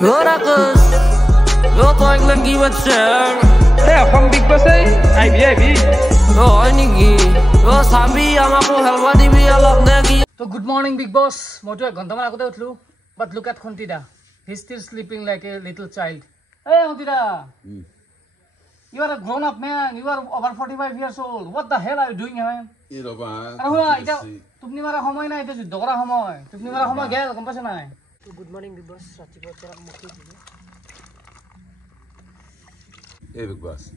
Ora kız, yo toyla giwetsen. Hey, from Big Boss IB. Yo aniki, yo sambi amako helwa dibi alok nagi. So good morning, Big Boss. Motu ek ghanta man agote utlu, but look at Khuntida. He's still sleeping like a little child. Hey, Khuntida. You are a grown-up man. You are over 45 years old. What the hell are you doing here? Tupni mara homoy na ito dogora homoy. Tupni mara homoy gel compassion na. Good morning, Big Boss. Ratipo chera mukhi dibe. Hey, Big Boss.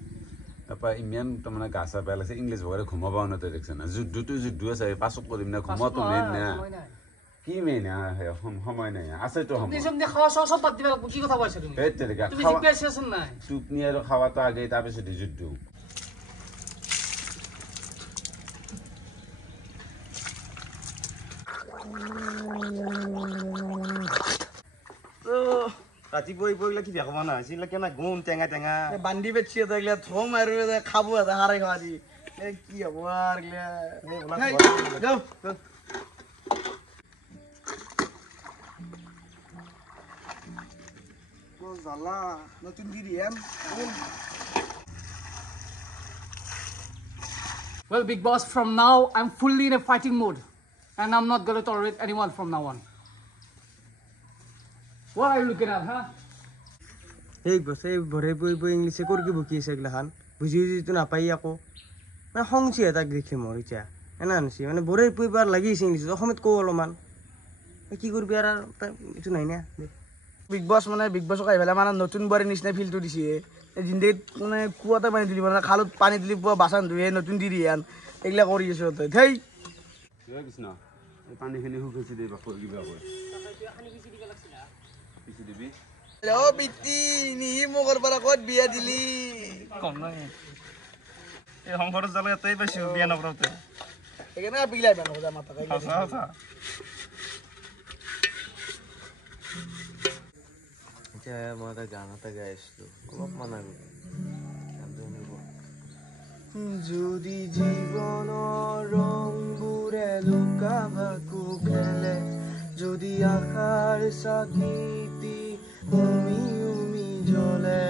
Apa imian tamana gasa pala se English bore khuma bauna to dekhsan na juddu ase pasok korim na khuma to men na ki men na he homoy na ase to homoy nisam de khawa sab bad dibe ki kotha boise tumi hey tere ga tumi জিজ্ঞাসা করছেন না tupni aro khawa to age ta pese juddu রাতি বই বইলা কি দেখবা না সিলা কেনা গুম টেঙ্গা টেঙ্গা বান্ডি বেচিয়ে তো এগুলা থো মারবে খাবো হারাই খাওয়াজি এ কি হবো আর এগুলা যাও ও জালা নতুন গিরিয়ান Well, Big Boss, from now I'm fully in a fighting mode and I'm not going to tolerate anyone from now on. What are you looking at, huh? এই বসে ভরে বই বই ইংলিশে করকি বকি সেগুলা খান বুঝি তো না পাই আকো মানে সংচি এটা দেখি মোৰ ইচ্ছা এনা আনছি মানে ভরে বইবার লাগিছে ইংলিশ অসমত কো অলমান কি করবি আর কিছু নাই না বিগ বস মানে বিগ বস কাই ফেলা মানে নতুন বরে নিচনা ফিলটো দিছে জিন্দেগিত মানে কুয়াতে পানি দিলি মানে খালত পানি দিলি পুয়া বাসান ধুয়ে নতুন দিরিয়ান এগুলা কৰি আছে তই থেই কৃষ্ণ এই পানি খিনি হুকেছি দেবা কৰবি বাবা পিছি দিবি ও বিটি নি মগৰ পৰা কত বিয়া দিলি কোন নাই এই সংঘৰ জালে এটাই পাইছো বিয়া নকৰতে এখানে বিলাই বানো যা মাথা কাই আচ্ছা আচ্ছা মই এটা গান এটা গাইছিলো অলপ মানাব যদি জীবনৰ ৰংবোৰে লুকাভাকু খেলে যদি আশাৰ চাকিতি উমি জ্বলে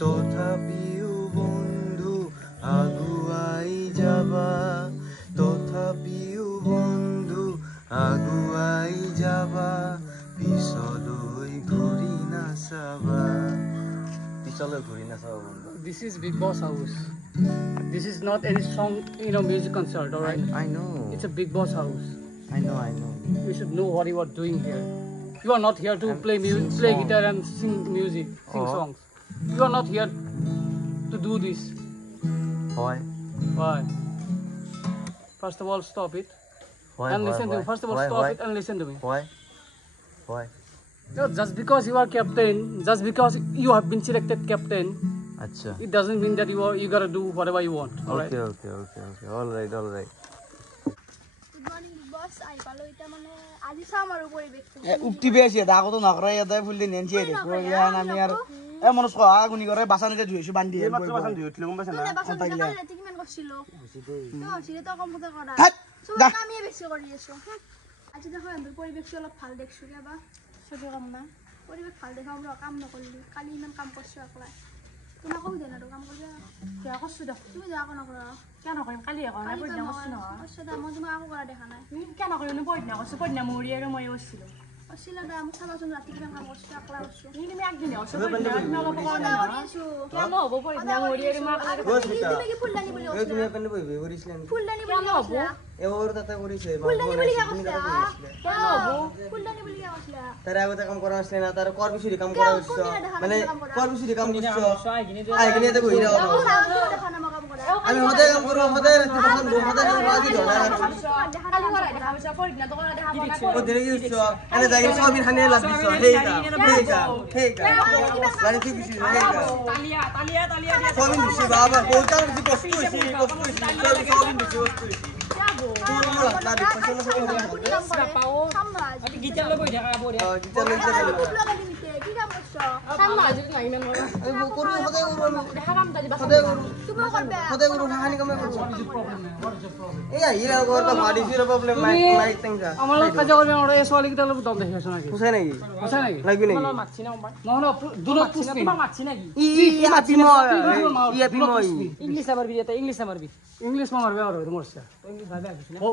তথাপিও বন্ধু আগুৱাই যাবা তথাপিও বন্ধু আগুৱাই যাবা পিছলৈ ঘূৰি নাচাবা বন্ধু This is Big Boss house. This is not any song, music concert, all right? I know. It's a Big Boss house. I know. You should know what you are doing here. You are not here to play music, play guitar and sing music, sing songs. You are not here to do this. Why? Why? First of all, stop it. And listen to me. First of all, stop it and listen to me. Why? No, just because you are captain, just because you have been selected captain, Acha. it doesn't mean that you gotta do whatever you want. All right? Okay. All right. Good morning, Big Boss. I follow it. মানে আজি চাম আৰু পৰিবেশটো উপটি বেছি দাগতো নকৰে ইয়াতে ফুলদি নেনছি দেখো ইয়ান আমি আৰু এ মনস কো আগুনি কৰে বাসানতে ধুইছো বান্ধি এই মাত্ৰ বাসন ধুইছিল গম পাইছ না বাসন ৰাতি কিমান কৰিছিলো তো কম্পিউটাৰ কৰা হাত সব আমি বেছি কৰি আছো আজি দেখো আমাৰ পৰিবেশটো অলপ ভাল দেখছো কিবা সবে কাম না পৰিবেশ ভাল দেখা আমৰা কাম নকৰিলি কালি ইমান কাম কৰিছো আকলা তোমাক কও দেনা কাম কৰিবা কিয়া কৰিছো দেখ তুমি যা কোন কৰা কিয়া নকৰিম কালি কৰা নাই পঢ়িনা কৰিছো নহয় অসদা মই তোমাক আকো কৰা দেখা নাই কিয়া নকৰিম পঢ়িনা কৰিছো পঢ়িনা মৰি আৰু মই হৈছিলো অছিলা দা মোক চাবাচোন ৰাতি কিমান কাম কৰিছো আকলা কৰিছো তুমি একদিন হৈছো পঢ়িনা অলপ কৰা নাই কিয়া নহব পঢ়িনা মৰি আৰু মই আকলা তুমি কি ফুলদানি বুলি কৈছিলা তুমি কেনে বহি কৰিছিলা ফুলদানি বুলি কৈছিলা এ ওৰ তাতে কৰিছে ফুলদানি বুলি কৈছিলা কিয়া নহব ফুলদানি বুলি কৈছিলা তার আগতে কাম করা আসলে না তার করবিছুরি কাম করা হচ্ছে মানে করবিছুরি কাম করছো আইগিনি তো বহি রাও আমি হতে কাম করব হতে তখন হতে রাজি ধরা ও দিনে কি হচ্ছে এনে যাই সবির হানে লাগিছ হেগা লানি কি বিছি হেগা তালিয়া সবিন বিছি বাবা কোটা বিছি কষ্ট হইছে সবিন বিছি কষ্ট হইছে গিটার লই দেখা বড়িয়া গিটার লই দেখা কি কাম করছো আমাৰ লগত কাজিয়া কৰিব নোৱাৰে এই ছোৱালীকেইটাৰ লগত দম দেখি আছো নেকি সঁচাই নেকি সঁচা নেকি লাগি নেকি নহ'লে দূৰত পুষ্পি ইংলিছ মাৰবি আৰু মোৰ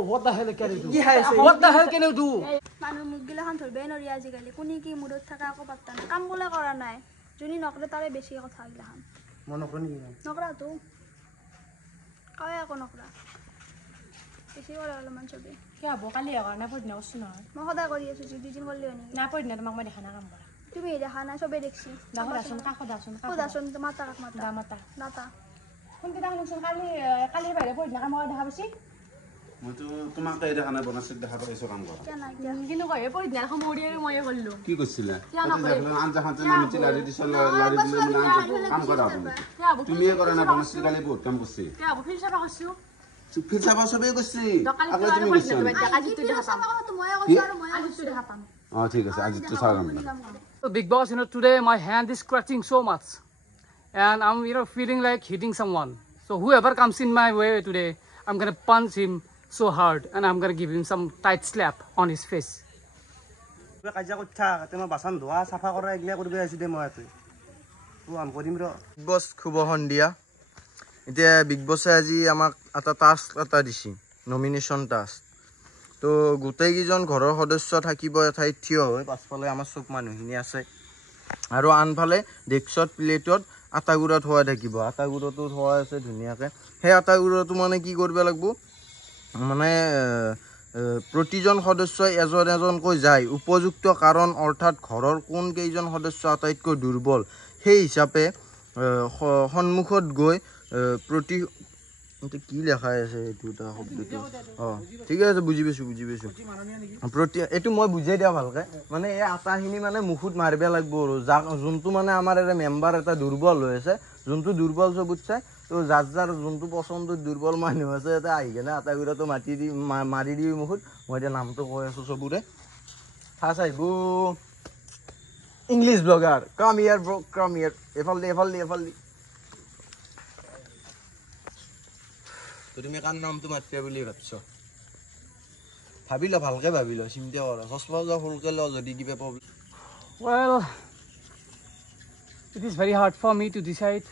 what the hell can you do what the hell can you do মানুহ মুখগিলাখন ধৰিবই নোৱাৰি আজিকালি কোনে কি মুডত থাকে আকৌ পাত্তা নাই কাম বোলে কৰা নাই যোনে নকৰে তাৰে বেছি কথা এইগিলাখন মই নকৰোঁ নেকি নকৰাতো কয় আকৌ নকৰা বেছি কৰে অলপমান চবেই মই সদায় কৰি আছোঁ যি দুদিন কৰিলেও নেকি তুমি দেখা নাই চবেই দেখছি সোধাচোন তোমাৰ তাক মাতা নাতা মইতো তোমাক তাই দেখা নাই বনাচিত দেখা পাইছোঁ কাম কৰা কি কৈছিলা আঞ্জা খাঞ্জা নামিছিল লাৰি দিছ লাৰি দিলে মানে আঞ্জা কাম কৰা আপুনি তুমিয়ে কৰা নাই বনাচিত কালি বহুত কাম কৰিছে ফিল চাবা চবেই কৈছে আকৌ তুমি কৈছা অঁ ঠিক আছে আজি চাওঁ Big Boss, today my hand is scratching so much, and I'm, feeling like hitting someone. So whoever comes in my way today, I'm gonna punch him so hard, and I'm gonna give him some tight slap on his face. কাজিয়া কৰি থাক মই বাচন ধোৱা চাফা কৰা এইগিলা কৰিব আহিছোঁ দে মই ইয়াতে কাম কৰিম ৰ বিগ বছ শুভ সন্ধিয়া এতিয়া বিগ বছে আজি আমাক এটা টাস্ক এটা দিছে নমিনেশ্যন টাস্ক তো গোটেইকেইজন ঘৰৰ সদস্য থাকিব এঠাইত থিয় হৈ পাছফালে আমাৰ চব মানুহখিনি আছে আৰু আনফালে ডেস্কত প্লেটত আটা গুড়া থোৱা থাকিব আটা গুড়াটো থোৱা আছে ধুনীয়াকৈ সেই আটা গুড়াটো মানে কি কৰিব লাগিব মানে প্ৰতিজন সদস্যই এজন এজনকৈ যায় উপযুক্ত কাৰণ অৰ্থাৎ ঘৰৰ কোন কেইজন সদস্য আটাইতকৈ দুৰ্বল সেই হিচাপে সন্মুখত গৈ প্ৰতি কি লেখা আছে এইটো এটা শব্দটো অঁ ঠিক আছে বুজি পাইছোঁ প্ৰতি এইটো মই বুজাই দিয়া ভালকৈ মানে এই আটাখিনি মানে মুখত মাৰিব লাগিব আৰু যাক যোনটো মানে আমাৰ এটা মেম্বাৰ এটা দুৰ্বল হৈ আছে যোনটো দুৰ্বল চবুত চাই তো যাৰ যোনটো পচন্দত দুৰ্বল মানুহ আছে এটা আহি কেনে আটা গুড়াটো মাৰি দি মুখত মই এতিয়া নামটো কৈ আছোঁ চবৰে ফাৰ্ষ্ট আহিব ইংলিছ ব্লগাৰ কাম ইয়াৰ ব্ৰ কাম ইয়াৰ এফাল দি তুমি কাৰ নামটো মাতিবা বুলি ভাবছ ভাবি ল ভালকৈ ভাবি ল চিন্তা কৰা চশমা যোৱা সৰুকৈ ল যদি কিবা problem Well, it is very hard for me to decide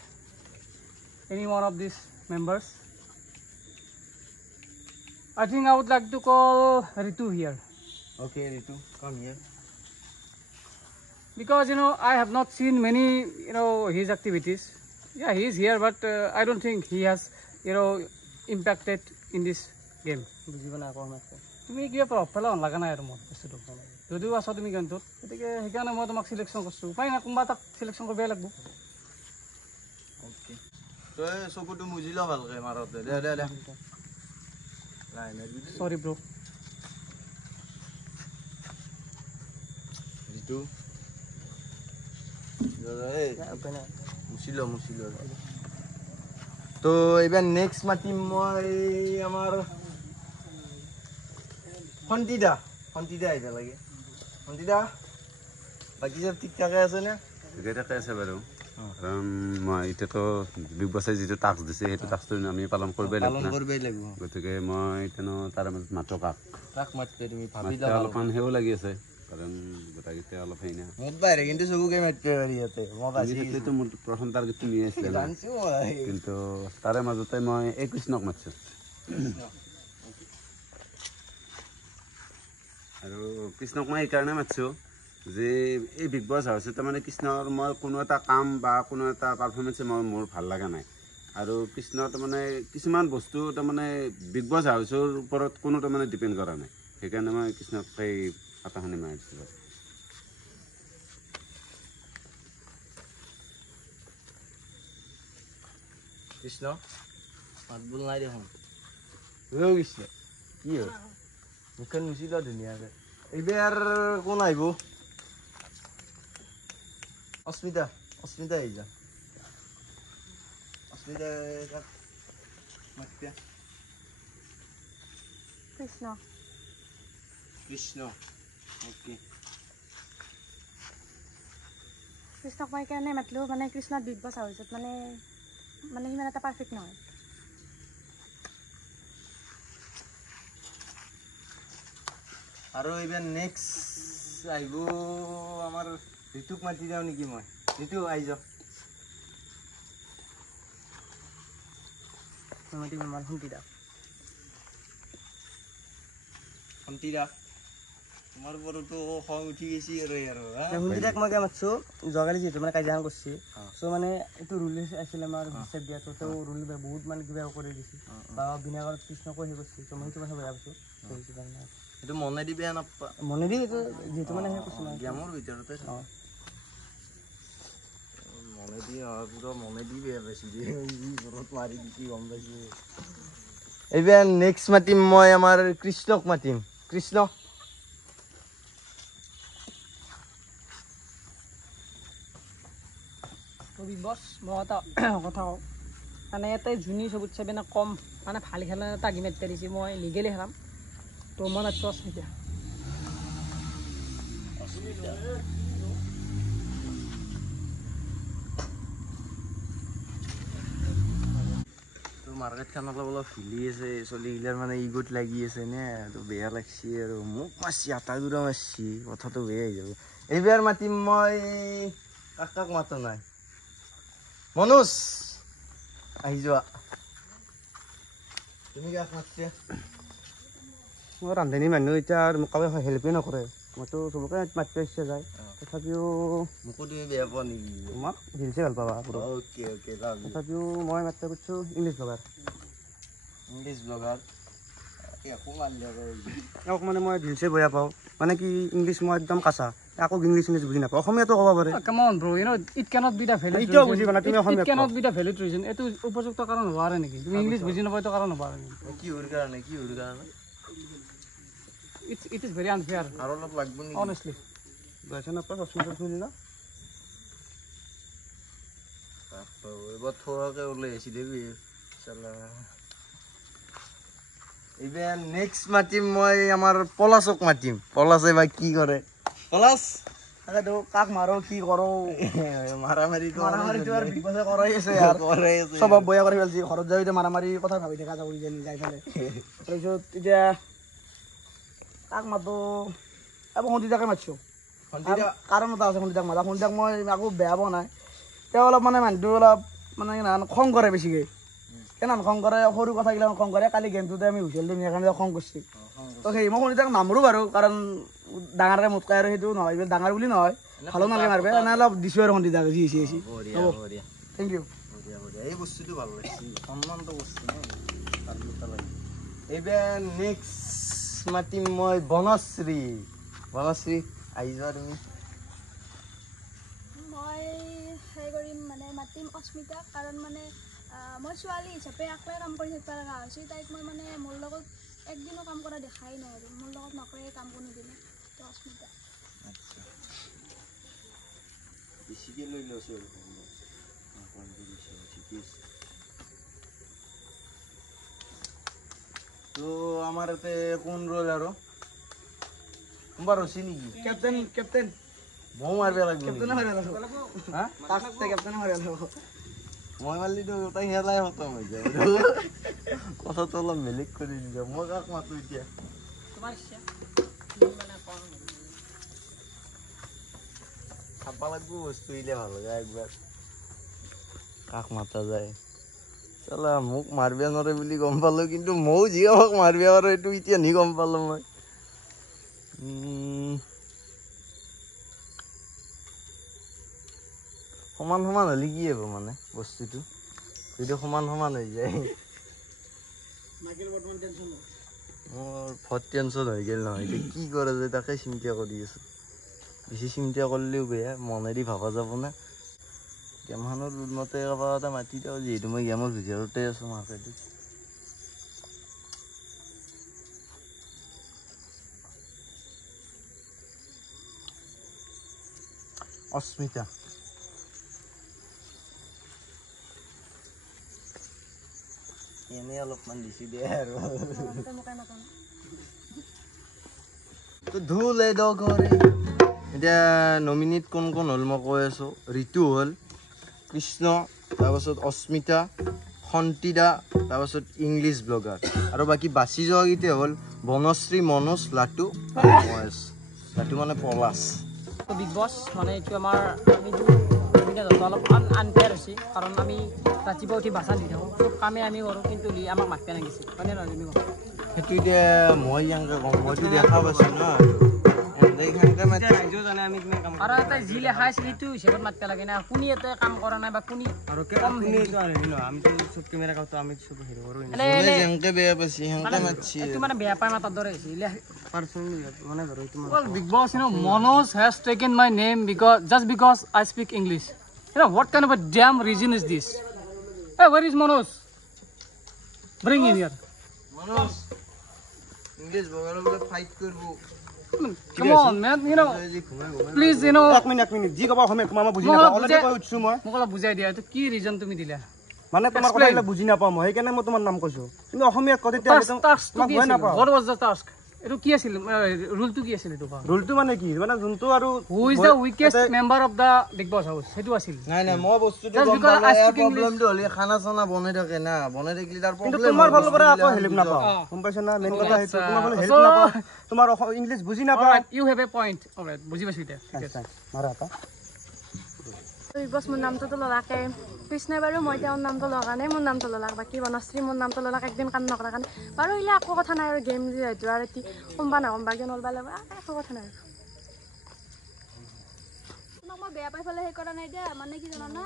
any one of these members. I think I would like to call Ritu here okay Ritu কাম ইয়াৰ because I have not seen many his activities. Yeah, he is here, but I don't think he has impacted in this game. বুজিব নাই আকৌ তুমি কিবা প্ৰভাৱ পেলাব লগা নাই আৰু মোৰ বস্তুটো যদিও আছা তুমি গানটোত গতিকে সেইকাৰণে মই তোমাক চিলেকশ্যন কৰিছোঁ উপায় নাই কোনোবা এটাক চিলেকশ্যন কৰিবই লাগিব অ'কে তই চকুটো মুজি ল ভালকৈ মাৰতে দে চৰি ব্ৰ ৰিতু মুচি ল তো এইবাৰ নেক্সট মাতিম মই আমাৰ সন্তিদা আহিব লাগে সন্তিদা বাকী চব ঠিক ঠাকে আছে নে ঠিকে আছে বাৰু কাৰণ মই এতিয়াতো বিগ বছে যিটো টাস্ক দিছে সেইটো টাস্কটো আমি পালন কৰিবই লাগিব গতিকে মই তাৰে মাজত মাত্ৰ কাক মাতিলে তুমি অলপমান সেও লাগি আছে কাৰণ গোটেইকেইটা অলপ হেৰি নাই মোৰ বাহিৰে কিন্তু চবকে মাতিব পাৰি ইয়াতে সেইটোতো মোৰ প্ৰথম টাৰ্গেট তুমি আছিলে কিন্তু তাৰে মাজতে মই এই কৃষ্ণক মাতিছোঁ আৰু কৃষ্ণক মই এইকাৰণে মাতিছোঁ যে এই বিগ বছ হাউচত তাৰমানে কৃষ্ণৰ মই কোনো এটা কাম বা কোনো এটা পাৰফৰ্মেঞ্চে মোৰ ভাল লগা নাই আৰু কৃষ্ণ তাৰমানে কিছুমান বস্তু তাৰমানে বিগ বছ হাউচৰ ওপৰত কোনো তাৰমানে ডিপেণ্ড কৰা নাই সেইকাৰণে মই কৃষ্ণক সেই আটাখিনি মাৰিছিলোঁ কৃষ্ণ মাত বোল নাই দেখোন কৃষ্ণ কি হ'ল মুখখন মুচি ল ধুনীয়াকৈ এইবাৰ কোন আহিব অস্মিতা আহি যা অস্মিতা কৃষ্ণ অ'কে কৃষ্ণক মই কাৰণে মাতিলোঁ মানে কৃষ্ণৰ বিগ বছ হাউচত মানে সিমান এটা পাৰফেক্ট নহয়। আৰু এইবাৰ নেক্সট আহিব আমাৰ ঋতুক মাতি যাওঁ নেকি মই। ঋতু আহি যাওক। মাতিম আমাৰ সন্তিদা। তোমাৰ ওপৰতো খং উঠি গৈছে আৰু সন্তিদাক মই কিয় মাতিছোঁ, যোৱাকালি যিহেতু মানে কাজিয়া কৰিছে, চ' মানে এইটো ৰুল আছিল আমাৰ হিচাপ দিয়াটো, তেওঁ ৰুল বহুত মানে কিবা কৰি দিছে বা বিনা কাৰণত কৃষ্ণকো সেই কৰিছে, চ' মই সেইটো কথা বেয়া পাইছোঁ। এইটো মনেদি বেয়া নাপা, মনেদি এইটো যিহেতু মানে সেই কৈছোঁ গেমৰ ভিতৰতে মনেদি বেয়া পাইছোঁ ঘৰত মাৰি দি গম পাইছোঁ। এইবাৰ নেক্সট মাতিম মই আমাৰ কৃষ্ণক মাতিম। কৃষ্ণ বিগ বছ মই এটা কথা কওঁ, মানে ইয়াতে যোনী চবতছে মানে কম মানে ভাল খেলা এটা গেম এটা দিছে, মই লিগেলি খেলাম। তো মই মাতিছোঁ অস্মিতা। মাৰ্কেটখনত অলপ হিলি আছে, চলিগিলাৰ মানে ইগত লাগি আছে নে, তো বেয়া লাগছে আৰু মোক মাৰছি আটাইযোৰা মাৰছি, কথাটো বেয়া হৈ যাব। এইবাৰ মাতিম মই কাক মাতা নাই। মনোজ আহি যোৱা। তুমি কাক মাতিছে? মই ৰান্ধনী মানুহ, এতিয়া মোক কাৰোবাৰ হেল্পে নকৰে, মইতো চবকে মাতিব ইচ্ছা যায়, তথাপিও মোকো তুমি বেয়া পোৱা নেকি? তোমাক হিলছে ভাল পাবা। তথাপিও মই মাতিব খুজিছোঁ ইংলিছ ব্লগাৰ। তেওঁক মানে মই হিলছে বেয়া পাওঁ, মানে কি ইংলিছ মই একদম কাঁচা, আকৌ ইংলিছ বুজি নাপাওঁ, অসমীয়াতো ক'ব পাৰে। It cannot be the valid এতিয়াও বুজি পোৱা নাই তুমি it Asomiya cannot be the valid reason. এইটো উপযুক্ত কাৰণ হ'ব পাৰে নেকি? তুমি ইংলিছ বুজি নাপায়, এইটো কাৰণ হ'ব পাৰে নেকি? কিহৰ কাৰণে ইট ইজ ভেৰি আনফেয়াৰ আৰু অলপ লাগব নেকি? অনেষ্টলি। এবাৰ থোৱাকে ওলাই আহিছি দেবি চালা। এইবাৰ নেক্সট মাতিম মই আমাৰ পলাশক মাতিম। পলাশে বা কি কৰে? পলাশ তাকেতো কাক মাৰো কি কৰো, মাৰামাৰিটো আৰু বিপদে কৰাই আছে চব বয়া কৰি পেলাইছে। ঘৰত যাই এতিয়া মাৰামাৰি কথা ভাবি থকা যাব যাই পেলাই। তাৰপিছত এতিয়া কাক মাতো, আকৌ সন্তিতাকে মাতিছোঁ। কাৰণ এটা আছে সন্তিতাক মাতা। সন্তিতাক মই আকৌ বেয়া পোৱা নাই, তেওঁ অলপ মানে মানুহটো অলপ মানে খং কৰে বেছিকৈ। কেনে খং কৰে, সৰু কথাগিলাক খং কৰে। কালি গেমটোতে আমি হুইচেল দিম সেইকাৰণে খং কৰিছে। তো সেই মই সন্তিতাক নামৰো বাৰু, কাৰণ ডাঙৰকৈ মোতকাই আৰু সেইটো নহয়, ডাঙৰ বুলি নহয়, ভালো নালাগে মাৰিব, এনে অলপ দিছোঁ আৰু সন্তিতাক যি হৈছে। হ'ব, থেংক ইউ। এই বস্তুটো ভাল লাগিছে, সন্মানটো বস্তু ন। এইবাৰ নেক্সট মাতিম মই বনশ্ৰী। বনশ্ৰী আহি যোৱা তুমি। মই সেই কৰিম মানে মাতিম অস্মিতাক, কাৰণ মানে মই ছোৱালী হিচাপে একলাই কাম কৰি থাকিব লগা হৈছোঁ। তাইক মই মানে মোৰ লগত একদিনো কাম কৰা দেখাই নাই আৰু মোৰ লগত নকৰে কাম কোনোদিনে। তো অস্মিতা বেছিকৈ লৈ লৈছোঁ আৰু ঠিকে আছে। তো আমাৰ ইয়াতে কোন ৰ'ল আৰু কোনোবা ৰচি নেকি? কেপ্টেইন ময়ো মাৰিব লাগিব। মই মাৰিলেতো তাই হেলাই খতম হৈ যায়। কথাটো অলপ বেলেগ কৰি দিছে। মই কাক মাতো এতিয়া? চাব লাগিব বস্তু এলে ভাল যায় একবাৰ কাক মাতা যায়। চালা মোক মাৰিব নোৱাৰে বুলি গম পালোঁ, কিন্তু ময়ো যি হওক মাৰিব পাৰোঁ এইটো এতিয়া নি গম পালোঁ মই। সমান সমান হ'লে কি হ'ব মানে বস্তুটো, যদি সমান সমান হৈ যায়। মোৰ ভট টেনশ্যন হৈ গ'ল নহয়, এতিয়া কি কৰা যায় তাকে চিন্তা কৰি আছোঁ। বেছি চিন্তা কৰিলেও বেয়া, মনেদি ভাবা যাব না। গেমখনৰ মতে কাৰোবাৰ এটা মাতি দিওঁ, যিহেতু মই গেমৰ ভিতৰতে আছোঁ মাৰ্কেটত। অস্মিতা এনেই অলপমান দিছি দে আৰু ধুলে ডগৰে এতিয়া নমিনেট কোন কোন হ'ল মই কৈ আছোঁ ঋতু হ'ল কৃষ্ণ তাৰপাছত অস্মিতা সন্তিদা তাৰপাছত ইংলিছ ব্লগাৰ আৰু বাকী বাচি যোৱাকেইটা হ'ল বনশ্ৰী মনোজ লাটু মহেশ লাটু মানে পলাশ বিগ বছ মানে এইটো আমাৰ আমিতো অলপ আনফেয়াৰ হৈছে কাৰণ আমি ৰাতিপুৱা উঠি বাচন দি থাকোঁ চব কামেই আমি কৰোঁ কিন্তু আমাক মাতিব লাগিছে হয়নে নহয় তুমি কওঁ সেইটো এতিয়া মই যেনেকৈ কওঁ মইতো দেখা পাইছোঁ ন আৰু এটা যি লেখা আছিল সেইটো হিচাপত মাতিব লাগে না কোনে ইয়াতে কাম কৰা নাই বা কোনে আৰু আমিতো চব কেমেৰা কাউতো আমি চব হেৰি কৰোঁ যেনেকৈ বেয়া পাইছে সেনেকৈ মাতিছে এইটো মানে বেয়া পাই মাতাৰ দৰে হৈছে পাৰ্চনেলি মানে ধৰ এইটো Big Boss, Manoj has taken my name because I speak English. What kind of a damn reason is this? Hey, where is Manoj? Bring him here. Manoj English ব্লগাৰৰ বোলে ফাইট কৰিব Come on, man. Please, এক মিনিট যি ক'বা অসমীয়া তোমাৰ মই বুজি নাপাওঁ অলৰেডি কৈ উঠিছোঁ মই মোক অলপ বুজাই দিয়া এইটো কি ৰিজন তুমি দিলা মানে তোমাৰ কথাবিলাক বুজি নাপাওঁ মই সেইকাৰণে মই তোমাৰ নাম কৈছোঁ কিন্তু অসমীয়াত কৈ তেতিয়া গৈ নাপাওঁ What was the task? এইটো কি আছিল ৰুলটো কি আছিল এইটো ৰুলটো মানে কি মানে যোনটো আৰু who is the weakest member of the Bigg Boss house সেইটো আছিল নাই মই বস্তুটো গম পালোঁ ইয়াৰ প্ৰব্লেমটো হ'লে খানা চানা বনাই থাকে না বনাই থাকিলে তাৰ কিন্তু প্ৰব্লেম তোমাৰ ফালৰ পৰা আকৌ হেল্প নাপাওঁ গম পাইছা না মেইন কথা সেইটো তোমাৰ ফালে হেল্প নাপাওঁ তোমাৰ ইংলিছ বুজি নাপাওঁ you have a point alright বুজি পাইছোঁ এতিয়া ঠিক আছে মাৰা এটা বিগ বছ মোৰ নামটোতো ল'লাকে কৃষ্ণই বাৰু মই তেওঁৰ নামটো লোৱাৰ কাৰণে মোৰ নামটো ল'লাক বাকী বনশ্ৰী মোৰ নামটো ল'লাক একদিন কাম নকৰাৰ কাৰণে বাৰু এইলে একো কথা নাই আৰু গেম যিহেতু আৰু এটি কোনোবা নাকম্বা কিয় নলবা লাগিব একো কথা নাই তোমাক মই বেয়া পাই পেলাই সেই কৰা নাই দিয়া মানে কি জানা না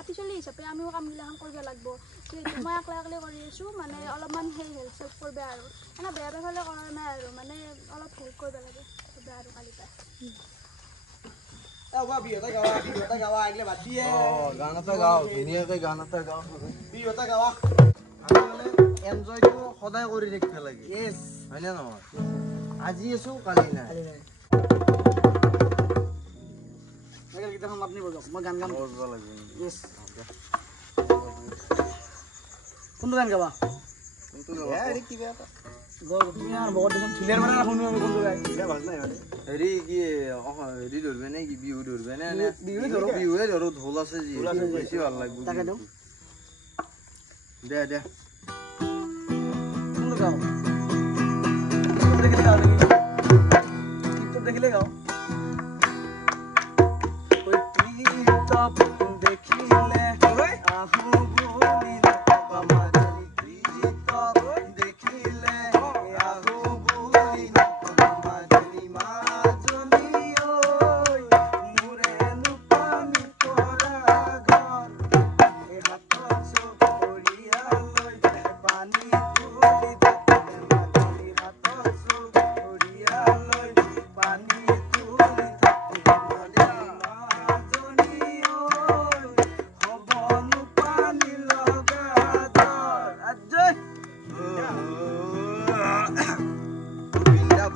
আতিচলি হিচাপে আমিও কামগিলাখন কৰিব লাগিব যিহেতু মই একলা কৰি আছোঁ মানে অলপমান সেই হেল্প চেল্প কৰিব আৰু এনে বেয়া পাই পেলাই কৰা নাই আৰু মানে অলপ হেল্প কৰিব লাগে আৰু কালি পাই গান এটা গাওঁ ধুনীয়াকৈ গান এটা গাওঁ এনজয়টো সদায় কৰি থাকিব লাগে হয়নে নহয় আজি আছোঁ কালি নাই মই গান গাম কৰিব লাগিব কোনটো গান গাবা কিবা এটা হেৰি কি হেৰি ধৰবে নে কি বিহু ধৰবে নে বিহুৱে ধৰো ঢোল আছে যি বেছি ভাল লাগিব দে দেখিলে গাও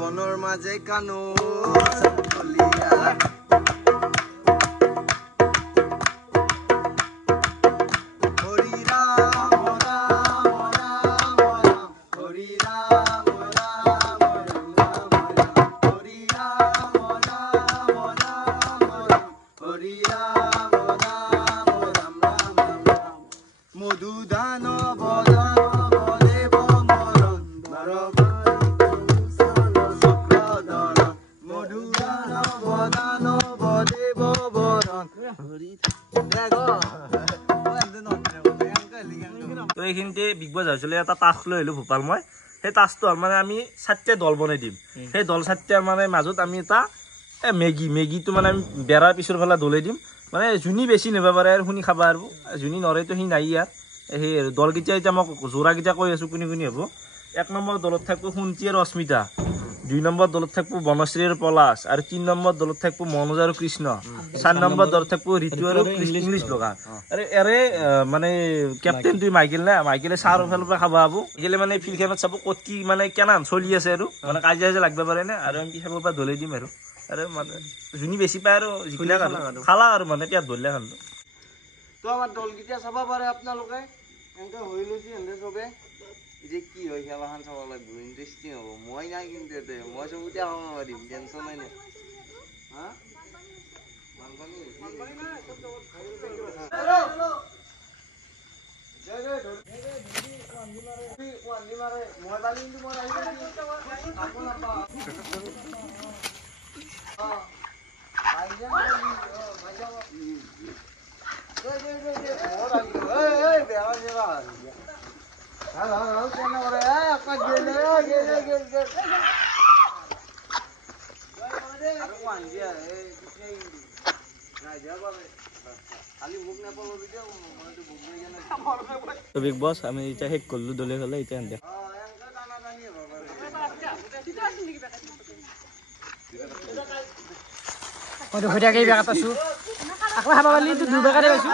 বনৰ মাজে কানো তো এইখিনিতে বিগ বছ হৈছিলে এটা টাস্ক লৈ আহিলোঁ ভূপাল মই সেই টাস্কটো মানে আমি 4টা দল বনাই দিম সেই দল 4টাৰ মানে মাজত আমি এটা মেগীটো মানে আমি বেৰাৰ পিছৰ ফালে দলাই দিম মানে যোনে বেছি নিব পাৰে আৰু শুনি খাবা আৰু যোনে নৰেতো সি নাই ইয়াৰ সেই আৰু দলকেইটা এতিয়া মই যোৰাকেইটা কৈ আছোঁ কোনে কোনে হ'ব 1 নম্বৰ দলত থাকিব শুন্তি আৰু অস্মিতা 2 নম্বৰ দলত থাকিব বনশ্ৰী আৰু পলাশ আৰু 3 নম্বৰ দলত থাকিব মনোজ আৰু কৃষ্ণ 4 নম্বৰ দলত থাকিব ঋতু আৰু ইংলিছ ব্লগাৰ আৰু এৰে মানে কেপ্টেইন তুই মাইকেলে চাৰৰ ফালৰ পৰা খাব আবো এগিলে মানে ফিল্ডখনত চাব ক'ত কি মানে কেনান চলি আছে আৰু মানে কাজিয়া লাগব পাৰে নে আৰু আমি খেলৰ পৰা ধলাই দিম আৰু মানে যোনে বেছি পায় আৰু জিকিলে খালা আৰু মানে পেট ধৰিলে খালো তো আমাৰ দলকেইটা চাব পাৰে আপোনালোকে এনেকৈ হৈ লৈছে এনে চবে এতিয়া কি হয় খেলাখন চাব লাগিব ইণ্টাৰেষ্টিং হ'ব মই নাই কিন্তু মই চবতে খাব পাৰিম টেনশ্যন নাই বিগ বছ আমি এতিয়া শেষ কৰিলোঁ দলে হ'লে এতিয়া দিয়া মই দুখৰীয়াকৈ বেয়া পাইছোঁ আকৌ খাব পাৰিলি তো দুবেকাতে পাইছোঁ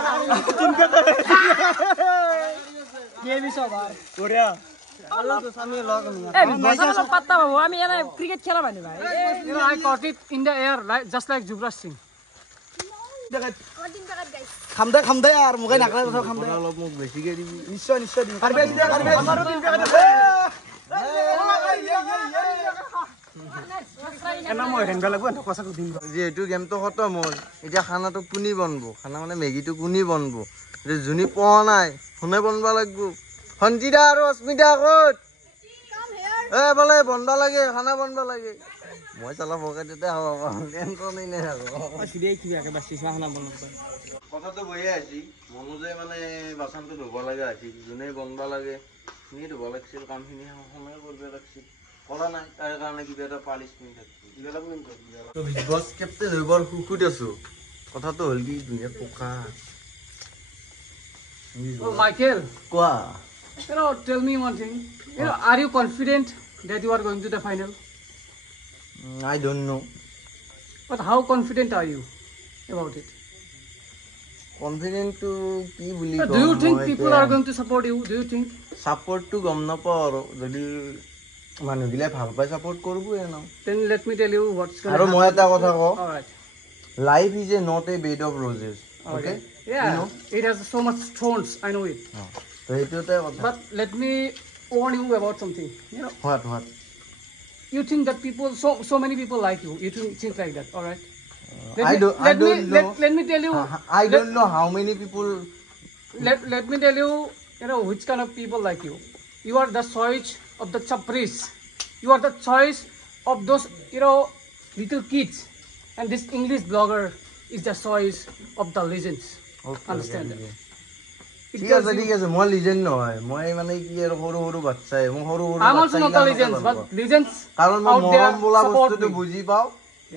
আমি এনে ক্ৰিকেট খেলা মানুহ ভাই I caught it in the air just like Yuvraj Singh খাম দে আৰু মুখে নাকলে কথা খাম দে অলপ মোক বেছিকে দিবি নিশ্চয় দিম যিহেতু গেমটো খতম হ'ল এতিয়া খানাটো কোনে বনব খানা মানে মেগীটো কোনে বনব এতিয়া যোনে পোৱা নাই শুনে বনব লাগিব সঞ্চিতা আৰু অস্মিতা ক'ত বোলে বনব লাগে খানা বনব লাগে মই চালা পকেটতে হ'ব টেনচনেই নাই কথাটো বহিয়ে আছি মনোজে মানে বাচনটো ধুব লগা আছিল যোনে বনব লাগে সিনি ধুব লাগিছিল কামখিনি সময়ে কৰিব লাগিছিল কৰা নাই তাৰ কাৰণে কিবা এটা পানিছমেণ্ট বিগ বছ কেপ্টেইন হৈ বৰ সুখত আছো কথাটো হ'ল কি ধুনীয়া পোকা Michael, কোৱা tell me one thing. Are you confident that you are going to the final? I don't know. But how confident are you about it? Confident to কি বুলি Do you think people are going to support you? Do you think? Support to গম নাপাওঁ আৰু যদি মানুহগিলাই ভাল পাই support কৰিবই ন Then let me tell you what's going to আৰু happen. মই এটা কথা কওঁ All right. Life is not a bed of roses. Okay? Yeah, it has so much thorns. I know it. তো এইটোতে কথা But let me warn you about something. What? You think that people, so many people like you. You think like that. All right. Let me tell you. I don't know how many people. Let me tell you. Which kind of people like you. You are the choice of the chapris. You are the choice of those little kids. And this English blogger is the choice of the legends. Understand that? ঠিক আছে মই legend নহয় মই মানে কি আৰু সৰু বাচ্চাই মই সৰু I'm also not a legend, but legends কাৰণ মই out there মৰম বোলা support বস্তুটো me. বুজি পাওঁ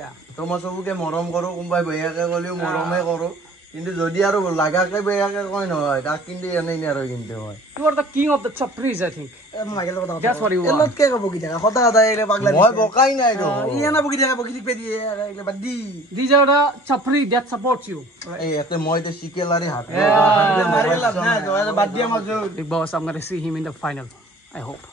Yeah. তো মই চবকে মৰম কৰোঁ কোনোবাই বেয়াকে ক'লেও মৰমে কৰোঁ কিন্তু যদি আৰু লাগাকে বেয়াকে কয় নহয় তাক কিন্তু এনেই আৰু কিন্তু হয় You are the king of the chapris, I think. That's what you are. মই বকাই নাই তো These are the chapri that supports you. এই এতে মই তো চিকেলাৰি হাত Big boss, I'm going to see him in the final. I hope.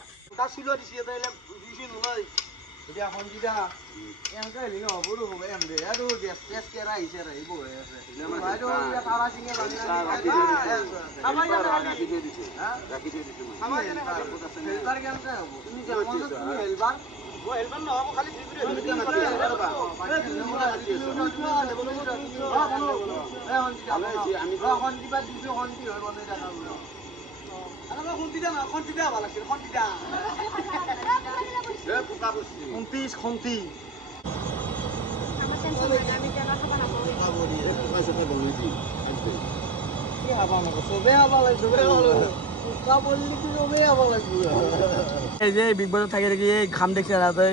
Bigg বছত থাকি থাকি ঘাম দেখি ৰাতে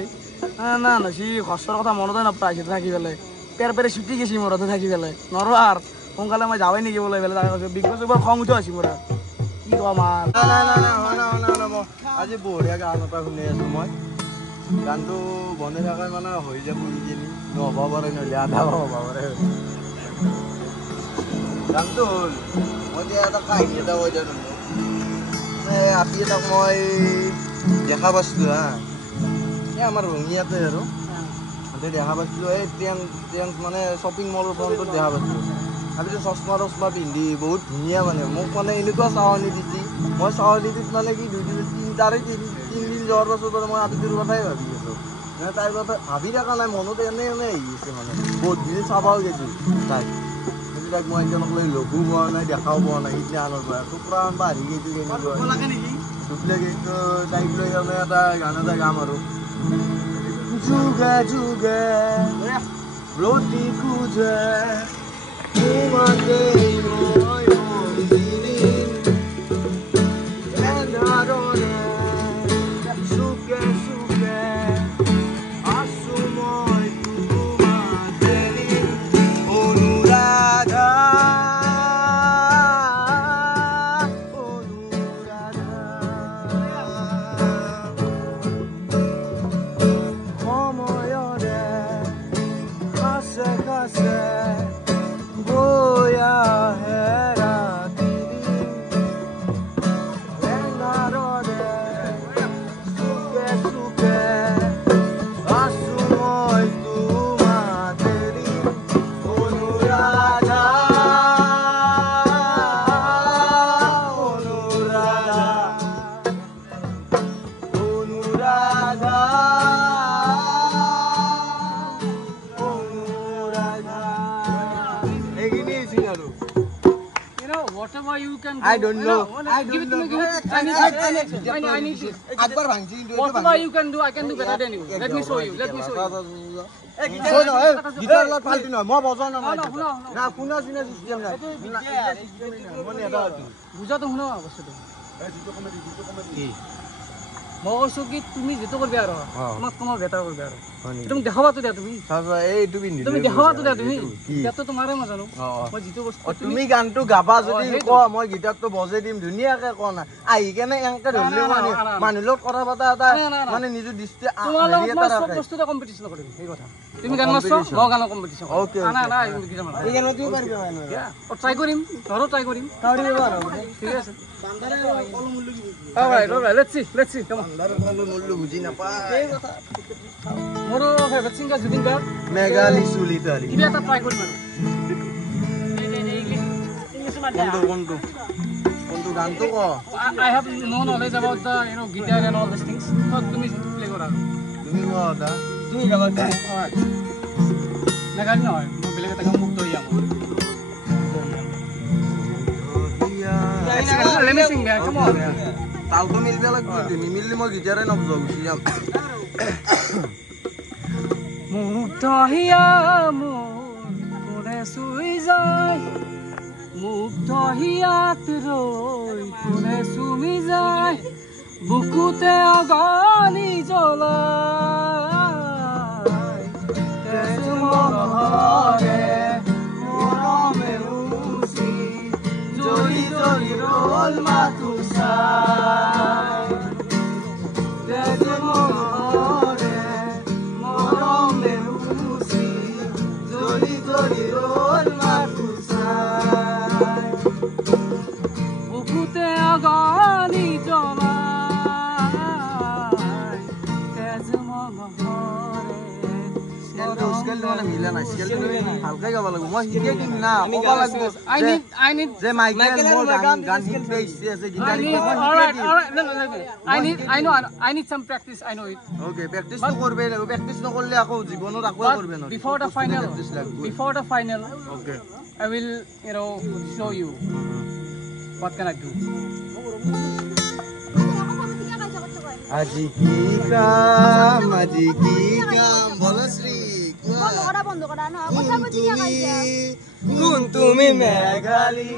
না সি খৰচৰ কথা মনতে নাপায় থাকি পেলাই পেৰে চুটি গেছি মৰতে থাকি পেলাই নৰ আৰু সোনকালে মই যাওঁই নেকি বোলে পেলাই বিগ বছৰ বৰ খং উঠি আছি মোৰ কি কম আজি বঢ়িয়া গান এটা শুনি আছো মই গানটো বনাই থাকাই মানে হৈ যাব কিজানি নহ'ব পাৰে নহ'লে আধা হ'ব পাৰে গানটো হ'ল মই এতিয়া এটা কাহিনী এটা কৈ দিওঁ আপি এটাক মই দেখা পাইছিলোঁ হা এই আমাৰ ৰঙিয়াতে আৰু দেখা পাইছিলোঁ এই ট্ৰেইন মানে শ্বপিং মলৰ ফ্ৰণ্টত দেখা পাইছিলোঁ তাৰপিছত চশমা পিন্ধি বহুত ধুনীয়া মানে মোক মানে এনেকুৱা চাৱনি দিছি মই চাৱনিটোত মানে কি 2 দিন 3 দিন যোৱাৰ পাছত মই আপিটোৰ কথাই ভাবি আছোঁ মানে তাইৰ কথা ভাবি থকা নাই মনত এনে আহি আছে মানে বহুত দিন চাবাও গৈছিল তাইক কিন্তু তাইক মই এতিয়ালৈকে লৈ লগো পোৱা নাই দেখাও পোৱা নাই সিদিনাখনৰ পৰা টুকুৰামান বাঢ়ি গৈছিল কেনেকুৱা দুখ লাগে তো তাইক লৈ আমি এটা গান এটা গাম আৰু যুগে যুগে ৰতি খোজে তোমাকে মই সুখে সুখে আসু মই তোমাকে অনুরাধা সময়রে কাছে কাছে বয়া হেরা Whatever you can do. I don't know. Give it to me. Give it. I need this. Whatever you can do, I can do better than you. Let me show you. Let me show you. Guitar লগত ফাল্টি নহয় মই বজাও না না শুনা চিনা system নাই বুজাটো শুনা বস্তুটো মই কৈছো কি তুমি যিটো কৰিবা আৰু তোমাক তোমাৰ বেটাৰ কৰিবা আৰু তুমি দেখাবাতো দিয়া তুমি তুমি দেখাবাতো দিয়া তুমি ইয়াতো তোমাৰে মই জানো মই যিটো বস্তু তুমি গানটো গাবা যদি ক মই গিটাৰটো বজাই দিম ধুনীয়াকে ক না আহি কেনে এনেকে ধৰিলে মানুহ লগত কথা পতা এটা মানে নিজৰ দৃষ্টি সব বস্তুতে কম্পিটিশ্যন কৰিম এই কথা তুমি গান মাছ মই গানৰ কম্পিটিশ্যন ওকে না না এই গানটো পাৰিবা ট্ৰাই কৰিম ঘৰত ট্ৰাই কৰিম ঠিক আছে Alright, let's see, come on. Moro favorite singer Jubin Garg. Megali Sulitali. Ibi ata try kori manu. Kontu ganto ko. I have no knowledge about the guitar and all these things. So tumi play kora. Tumi ko ata. Tumi gaba. Alright. Megali na hoy. Mo bile ka taga mukto iya mo. Let me sing, man. Come on, man. তালটো মিলবে লাগব নিমিললে মই গিটাৰে নবজাও গুচি যাম মুক্ত হিয়া মোৰে চুই যায় মুক্ত হিয়াত ৰৈ কোনে চুমি যায় বুকুতে অগনি জ্বলাই তেজ মহৰে মৰমে উচি জলি জলি ৰল মাথো চাই তেজ মহৰে মৰমে উচি জলি জলি ৰল মাথো চাই বুকুতে অগনি জ্বলাই তেজ মহৰে স্কেলটো মানে মিলা নাই স্কেলটো ভালকৈ গাব লাগিব মই শিকাই দিম না ক'ব লাগিব I need যে মাইকেল মোৰ গান শিকাই আছে যে guitar I need some practice. I know it. Okay, practice to korbe lagbo. Practice no korle ako jibono rakbo korbe no. Before the final, okay, I will, show you what can I do. Aji ki kam bolosri. বন্ধ কৰা ন কথা বুজি গাইছা কোন তুমি মেঘালী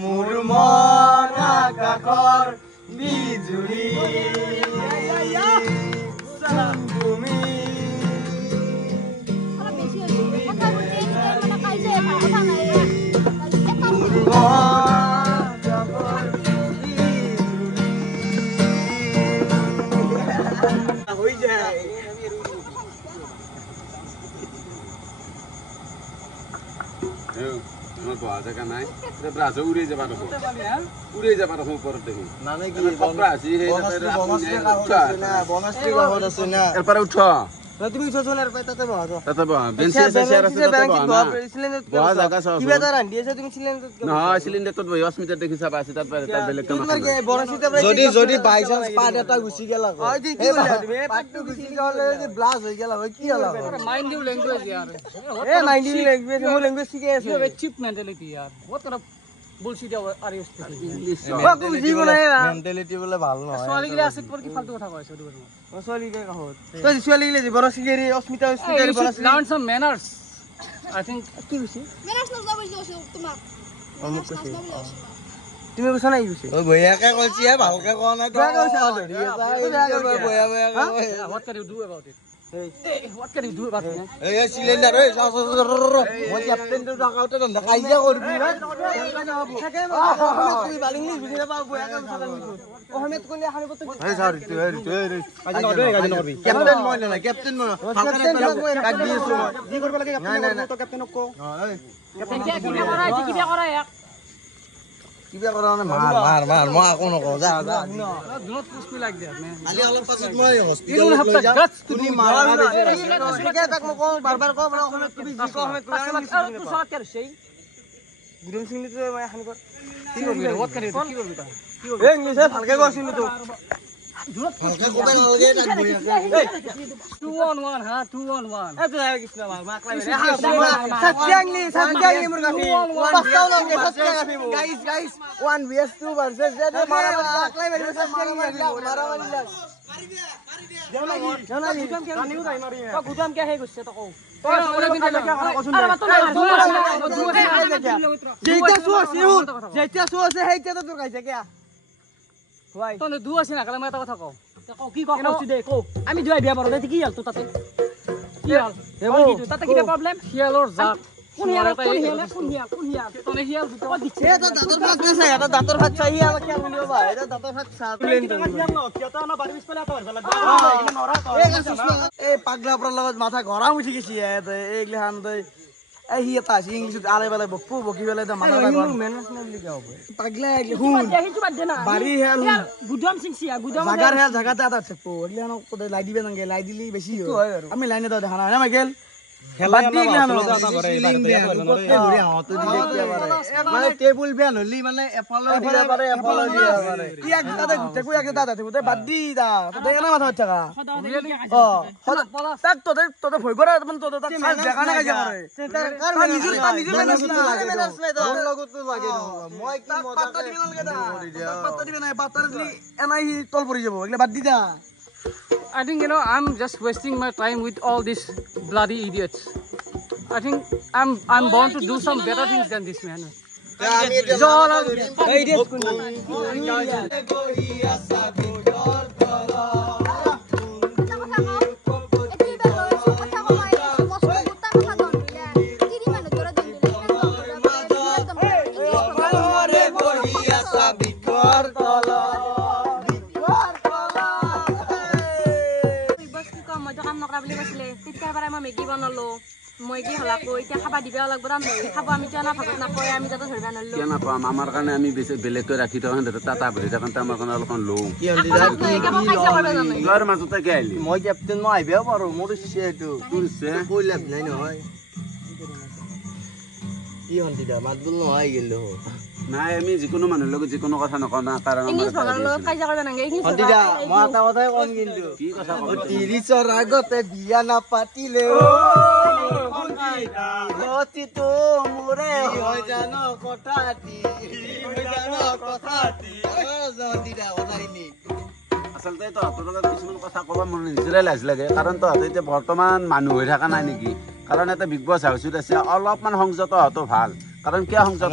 মোৰ মন আকাশৰ বিজুলী তুমি অলপ বেছি হৈছে কথা বুজি মানে কাইছে কথা নাই হৈ যায় Nó bỏ ra cái này, nó bả ra uri ra vào đâu por দেখি মানে কি কপড়া আছে হে বনশ্রী গাহত আছে না এরপরে উঠো তুমি উঠছনে আৰু পাই তাতে বহা তাতে বহা বেঞ্চি আছে চেয়াৰ আছে তাতে বহা না বহা জাগা চাও কিবা এটা ৰান্ধি আছে তুমি চিলিণ্ডাৰত নহয় চিলিণ্ডাৰটোত বহি অস্মিতা দেখি চাবা আছে তাত পাৰে তাত বেলেগ কাম আছে যদি বাই চান্স পাত এটা গুচি গেল কি কৰিলা তুমি পাতটো গুচি গলে যে ব্লাস হৈ গেল কি হল Mind your language, yaar. এ মাইন্ডিং ল্যাঙ্গুয়েজ মোৰ ল্যাঙ্গুয়েজ শিকাই আছে You have a cheap mentality, yaar. What kind of bullshit are you speaking? Baku বুজিব নাই মেন্টালিটি বলে ভাল নহয় ছোৱালী গিলা আছে তোৰ কি ফালতু কথা কৈছ এইটো ছোৱালী কে কাহত তই ছোৱালী গিলা বৰা সিগেৰি অস্মিতা You should learn some manners. I think কি কৈছি মেরাজ নাজনা বুলি কৈছো তোমাক অমুক কৈছি তুমি কৈছ নাই কৈছি ঐ ভয়াকে কৈছি হে ভালকে কোৱা নাই বেয়া কৈছা ধৰি আছা ভয়া ভয়া what can you do about it? Hey, what can you do about it? এই সিলিন্ডার ঐ মই ক্যাপ্টেনটো ডাকাউতে না কাইজা করবি থাকে মই বালিং নি বুজি না পাও বয়া কাম সাদা নি অহমেদ কোনে হানি বত এই সরি তুই কাজ নরবি ক্যাপ্টেন মই না ক্যাপ্টেন মই ভালকে কাট দিছো জি কৰিব লাগে ক্যাপ্টেন তো ক্যাপ্টেনক কো Captain কিবা কৰা আছে কিবা কৰা এক কিবা কৰা না মাৰ মই আকো নকো যা যা do not push me like that, man. খালি অলপ পাছত মই You don't হস্পিটালত have লৈ the যাম guts to তুমি do মাৰা ঠিক তাক মই কওঁ বাৰবাৰ কওঁ মানে অহমেদ তুমি জি কো Ahmed tu salat kar shay. গুৰম সিং তো মই হানি কৰ কি কৰবি what can you do? কি কৰবি তই? এ ইংলিশে ভালকে কৈছিলো তো ভালকে কোবা নালগে তাক বহি 2 on 1 ha 2 on 1. এ তো কৃষ্ণ মাকলাই সত্যংলি মোৰ গানি পাস্তাও লগে সত্যং গাইস 1 vs 2 versus যে মারা মাকলাই মারি সত্যংলি মারা মারি লাগ জানালি কানিও যাই মারি তো গুদাম কে হে গৈছে তো কও যেতিয়া চো আছে সেইটা তো তোৰ গাইছে কিয়া ভাই তনে দু আছে না কালে মই এটা কথা কও কও কি কও কও দে কও আমি দুই বিয়া পাৰো কি হল তো তাতে কি হল কি তাতে কি প্ৰবলেম হিয়ালৰ জাক কোন হিয়াল তনে হিয়াল দুটো দিছে এটা দাঁতৰ ভাত আছে এটা দাঁতৰ ভাত চাই আৰু কিয়া বলিব ভাই এটা দাঁতৰ ভাত চা এই পাগলা পৰৰ লগত মাথা গৰম উঠি গৈছে এইগিলাখান তই এই এটা আছে ইংলিছত আলে বেলে বকু বকি বেলে মাথা গৰম মেনেজ নাই বুলি কও পাগলা শুন বাড়ি হেল গুদাম সিংসিয়া গুদাম জাগাৰ হেল জাগাতে এটা থাকো এগিলাখান কদে লাই দিবে নাগে লাই দিলি বেছি হয় আমি লাইনে তো দেখা না মাইকেল মানে টেবুল বেন হলি মানে এফালে দিবা পারে এফালে দিবা পারে কি এক দাদা দেখো এক দাদা দেখো বাদ দি দা তো এনা মাথা থাকা তাক তোদের ভয় করে মানে তোদের তাক সাজ দেখা না কাজ করে কার নিজুর মেনেজ লাগে তোর লগত তো লাগে মই কি মজা পাতা দিবে না পাতা দিবে না পাতা দিলি এনাই তল পড়ি যাব এগুলা বাদ দি দা I think I'm just wasting my time with all these bloody idiots. I think I'm born to do some better things than this man. Maggi বনালো মেগী হলাকো এতিয়া খাবা দিবা লাগব ৰা মেগী খাব আমি জানা ভাগত নাপায় আমি যাতে ধৰিবা নললো কিয় নাপাম আমাৰ কাৰণে আমি বেলেগকৈ ৰাখি থওঁ তাতা ভৰি থাকোঁ আমাৰ কাৰণে অলপমান লওঁ লোৱাৰ মাজতে কে আহিলি মই ক্যাপ্টেন মই আহিবও পাৰো মোৰ ইচ্ছা এইটো তোৰ ইচ্ছে কৈ লাভ নাই নহয় কি হন্দিদা মাতবুল নহয় গেল নাই আমি যিকোনো মানুহৰ লগত যিকোনো কথা নকওঁ না কাৰণ ইংলিছ ভাষাৰ লগত কাজিয়া কৰিব নাগে ইংলিছ হন্দিদা মই এটা কথাই কম কিন্তু কি কথা ক'ব 30ৰ আগতে বিয়া নাপাতিলে অতি তো মোৰে হৈ জানো কথাটি হন্দিদা ওলাইনি আচলতে তহঁতৰ লগত কিছুমান কথা ক'ব মোৰ নিজৰে লাজ লাগে কাৰণ তহঁতে এতিয়া বৰ্তমান মানুহ হৈ থকা নাই নেকি কাৰণ এটা বিগ বছ হাউচত আছে অলপমান সংযত হোৱাটো ভাল কাৰণ কিয় সংযত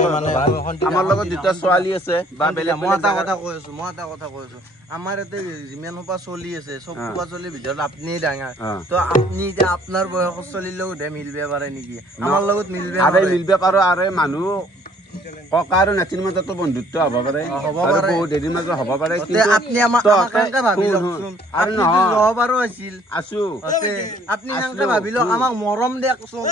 আমাৰ লগত দুটা ছোৱালী আছে বা বেলেগ মই এটা কথা কৈ আছো আমাৰ ইয়াতে যিমান সোপা চলি আছে চব সোপা চলিৰ ভিতৰত আপুনি ডাঙৰ তো আপুনি এতিয়া আপোনাৰ বয়সৰ চলিৰ লগত মিলিব পাৰে নেকি আমাৰ লগত মিলিব পাৰো আৰু মানুহ ককা আৰু নাতিৰ মাজতো বন্ধুত্ব হ'ব পাৰে হ'ব আৰু পাৰে। বহুত হেৰিৰ মাজত হ'ব পাৰে তে কিন্তু আপনি আমাক কেনেকে ভাবি লওকচোন আৰু আৰু নহয় নহয় বাৰু আছিল আছো আপনি কেনেকে ভাবি লওক আমাক মৰম দিয়কচোন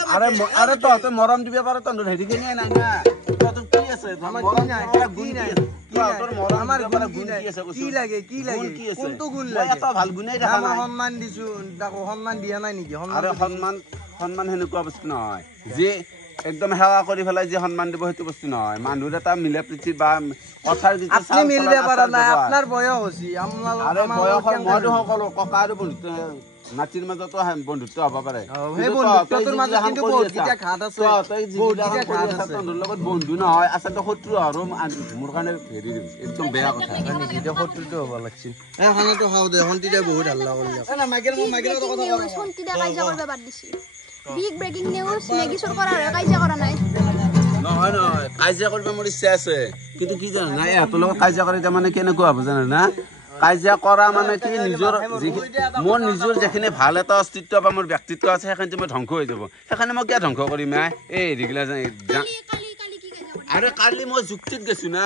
আৰে তহঁতে মৰম দিব পাৰ তহঁতৰ হেৰিখিনিয়ে নাই না তহঁতৰ কি আছে আমাৰ মৰম কি নাই দিব পৰা কি গুণ নাই তহঁতৰ মৰম আমাৰ দিব পৰা গুণ গুণ কি কি আছে কি লাগে কি লাগে গুণ কি আছে কোনটো গুণ মই লাগে এটা ভাল গুণেই দেখা আমাৰ নাই সন্মান দিছো তাকো সন্মান দিয়া নাই নেকি আৰে সন্মান সেনেকুৱা বস্তু নহয় যে একদম সেৱা কৰি পেলাই যে সন্মান দিব সেইটো বস্তু নহয় মানুহৰ এটা মিলা প্ৰীতি বা কথাৰ যিটো আপনি মিলিব পাৰা নাই আপনাৰ বয়স হৈছে আৰে বয়সৰ মইতো সকলো ককা আৰু বন্ধুত্ব নাতিৰ মাজতো বন্ধুত্ব হ'ব পাৰে সেই বন্ধুত্বটোৰ মাজত কিন্তু বহুতকেইটা ঘাট আছে বহুতকেইটা ঘাট আছে তহঁতৰ লগত বন্ধু নহয় আচলতে শত্ৰু আৰু মোৰ কাৰণে হেৰি একদম বেয়া কথা নিজে শত্ৰুটো হ'ব লাগিছিল এই খানাটো খাওঁ দে সন্তিতে বহুত হাল্লা কৰিলে সন্তিদা কাজিয়া কৰিব বাদ দিছি বিগ ব্ৰেকিং নিউজ মেগী চুৰ কৰাৰ কাজিয়া কৰা নাই নহয় নহয় কাজিয়া কৰিব মোৰ ইচ্ছা আছে কিন্তু কি জানা নাই এহঁতৰ লগত কাজিয়া কৰি তাৰমানে কেনেকুৱা হ'ব জানা না কাজিয়া কৰা মানে কি নিজৰ মোৰ নিজৰ যিখিনি ভাল এটা অস্তিত্ব বা মোৰ ব্যক্তিত্ব আছে সেইখিনি মই ধ্বংস হৈ যাব সেইকাৰণে মই কিয় ধ্বংস কৰিম এই হেৰিগিলা আৰে কালি মই যুক্তিত গৈছো না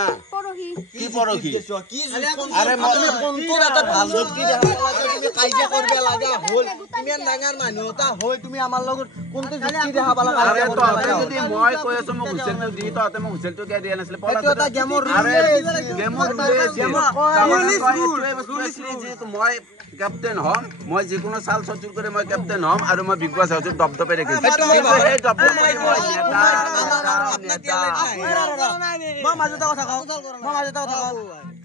কি পৰহি আৰে কোনটো এটা ভাল যুক্তি তুমি কাজিয়া কৰিব লাগা হ'ল ইমান ডাঙৰ মানুহ এটা হৈ তুমি আমাৰ লগত কোনটো যুক্তি দেখাব লাগা আৰে তহঁতে যদি মই কৈ আছো মোক হুইচেলটো দি তহঁতে মোক হুইচেলটো কিয় দিয়া নাছিলে এইটো এটা গেমৰ মই কেপ্টেইন হ'ম মই যিকোনো চাল চতুৰ কৰি মই কেপ্টেইন হ'ম আৰু মই বিগ বছ হাউচত দপদপাই থাকিম মই মাজতে কথা কওঁ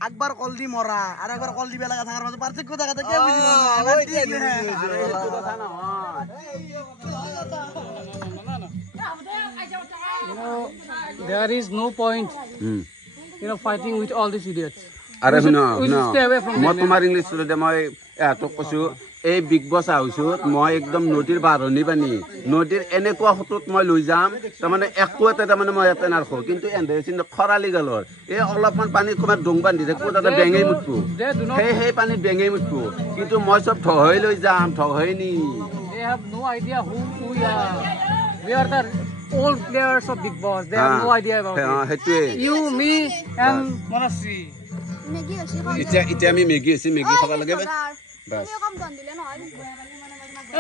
একবাৰ কল দি মৰা আৰু একবাৰ কল দিব লগা থকাৰ মাজত পাৰ্থক্য থাকে কিয় বুজিব There is no point, fighting with all these idiots. আৰে শুনা মই them. তোমাৰ ইংলিছতে মই এহঁতক কৈছো এই বিগ বছ হাউচত মই একদম নদীৰ বাঢ়নি পানী নদীৰ এনেকুৱা সোঁতত মই লৈ যাম তাৰমানে একো এটা তাৰমানে মই ইয়াতে নাৰাখো কিন্তু এনে খৰালি গালৰ এই অলপমান পানীত ক'ৰবাত ডোং বান্ধি থাকো তাতে বেঙেই মুঠবো সেই পানীত বেঙেই মুঠবো কিন্তু মই চব ঢহৈ লৈ যাম ঢহৈ নি They have no idea who we are. We are the old players of Big Boss. They have no idea about it. সেইটোৱে You, me, and Manasri. Maggi হৈছে এতিয়া আমি মেগী আছে মেগী খাব লাগে বাছ কাম দন দিলে নহয়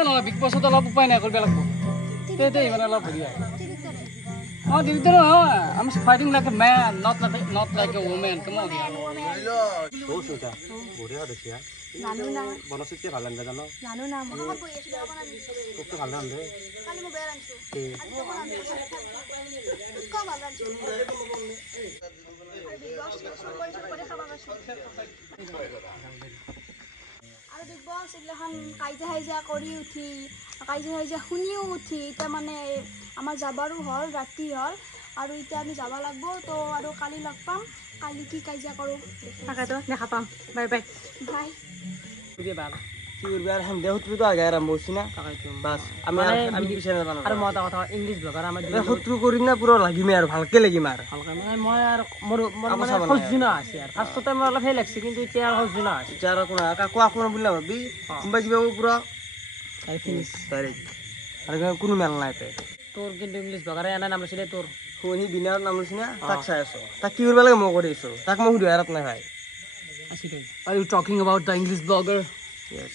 নহয় বিগ বছত অলপ উপায় নাই কৰিব লাগিব তেতিয়াই মানে অলপ হেৰি হয় দিদিটো নহয় I'm fighting like a man, not like a woman. Come on. জানো না জানো না মই ক'ত বহি আছো দেখা না কালি মই বেয়া ৰান্ধিছো আজি মই ৰান্ধিছো কম ভাল ৰান্ধিছো আৰু বিগ বছ এইগিলাখন কাজিয়া কৰি উঠি কাজিয়া শুনিও উঠি এতিয়া মানে আমাৰ যাবাৰো হ'ল ৰাতি হ'ল আৰু এতিয়া আমি যাব লাগিব তো আৰু কালি লগ পাম কালি কি কাজিয়া কৰোঁ তাকেতো দেখা পাম বাই বাই বাই শত্ৰু কৰিম না পুৰা লাগিমে আৰু ভালকে লাগিম আৰু মই আৰু মোৰ মানে সজুনা আছে আৰু ফাৰ্ষ্টতে মোৰ অলপ সেই লাগিছে কিন্তু এতিয়া আৰু সজুনা আছে এতিয়া আৰু কাকো আকৌ বুলি নাভাবি কোনোবা কিবা পুৰা আৰু কোনো মেল নাই তোৰ কিন্তু ইংলিছ বগাৰে এনে নাম লৈছিলে তোৰ শুনি বিনাৰ নাম লৈছে না তাক চাই আছো তাক কি কৰিব লাগে মই কৰি আছো তাক মই সুধি আৰত নাই ভাই Are you talking about the English blogger? Yes.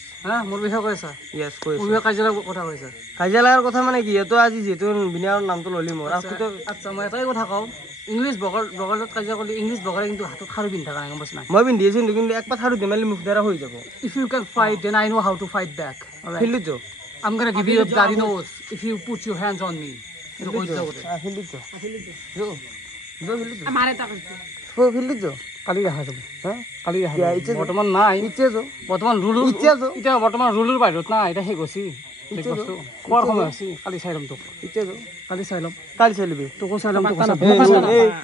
মোৰ বিষয়ে কৈছা Yes, কৈছো মোৰ বিষয়ে কাজিয়াৰ কথা কৈছা কাজিয়া লগাৰ কথা মানে কি এইটো আজি যিহেতু বিনাৰ নামটো ললি মোৰ আচ্ছা মই এটাই কথা কওঁ ইংলিছ বগাৰত কাজিয়া কৰিলে ইংলিছ বগাৰে কিন্তু হাতত খাৰু পিন্ধি থকা নাই গম পাইছা মই পিন্ধি আছো কিন্তু একপাত খাৰু ধেমালি মুখ দ্বাৰা হৈ যাব if you can fight then I know how to fight back ফিল্ডিত I'm gonna give you a bloody nose if you put your hands on me ফিল্ডিত কালি দেখা যাব কালি বৰ্তমান নাই বৰ্তমান ৰুলৰ বাহিৰত নাই এতিয়া সেই গৈছি খোৱাৰ সময় হৈছে কালি চাই ল'ম তোক কালি চাই ল'ম কালি চাই লবি তোকো চাই ল'ম